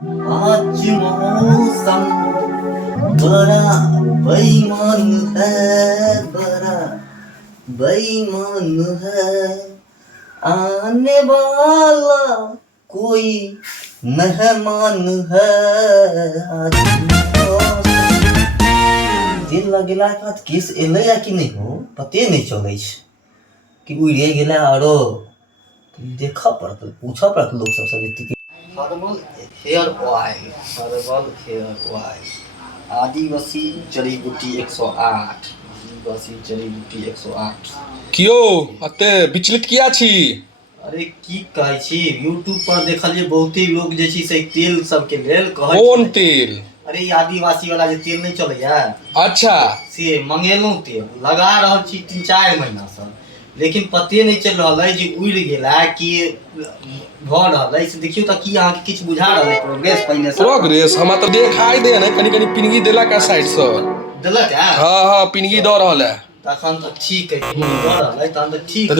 आज मौसम बड़ा बेईमान है, बड़ा बेईमान है, आने वाला कोई मेहमान है। आज मौसम दिन लगेला के बाद किस एले या कि नहीं हो पते नहीं चलै छै कि उड़े गेला। आरो देखा पड़त, पूछा पड़त लोग सबसे जे herbal hair oil, herbal hair oil आदिवासी जड़ी बूटी 108, आदिवासी जड़ी बूटी 108। कियो अते विचलित किया छी? अरे की कहै छी, यूट्यूब पर देखलिए बहुते लोग जे छी से तेल सबके लेल कहै कौन छै। तेल? अरे ई आदिवासी वाला जे तेल नहीं चलैया, अच्छा से मंगेलहुँ तेल लगा रहल छी 3-4 महीना से, लेकिन पते नहीं चल रहा है जे उड़ गेला कि भऽ रहल है से। देखियो तऽ की अहाँके किछु बुझा रहल है प्रोग्रेस पहिने से? प्रोग्रेस हमरा तो देखाई दे ने, कनी कनी पिनगी देलक आ साइड से। देलक है? हाँ हाँ पिनगी दऽ रहल है। तखन तऽ ठीक है, दऽ रहल है तहन तऽ ठीक है।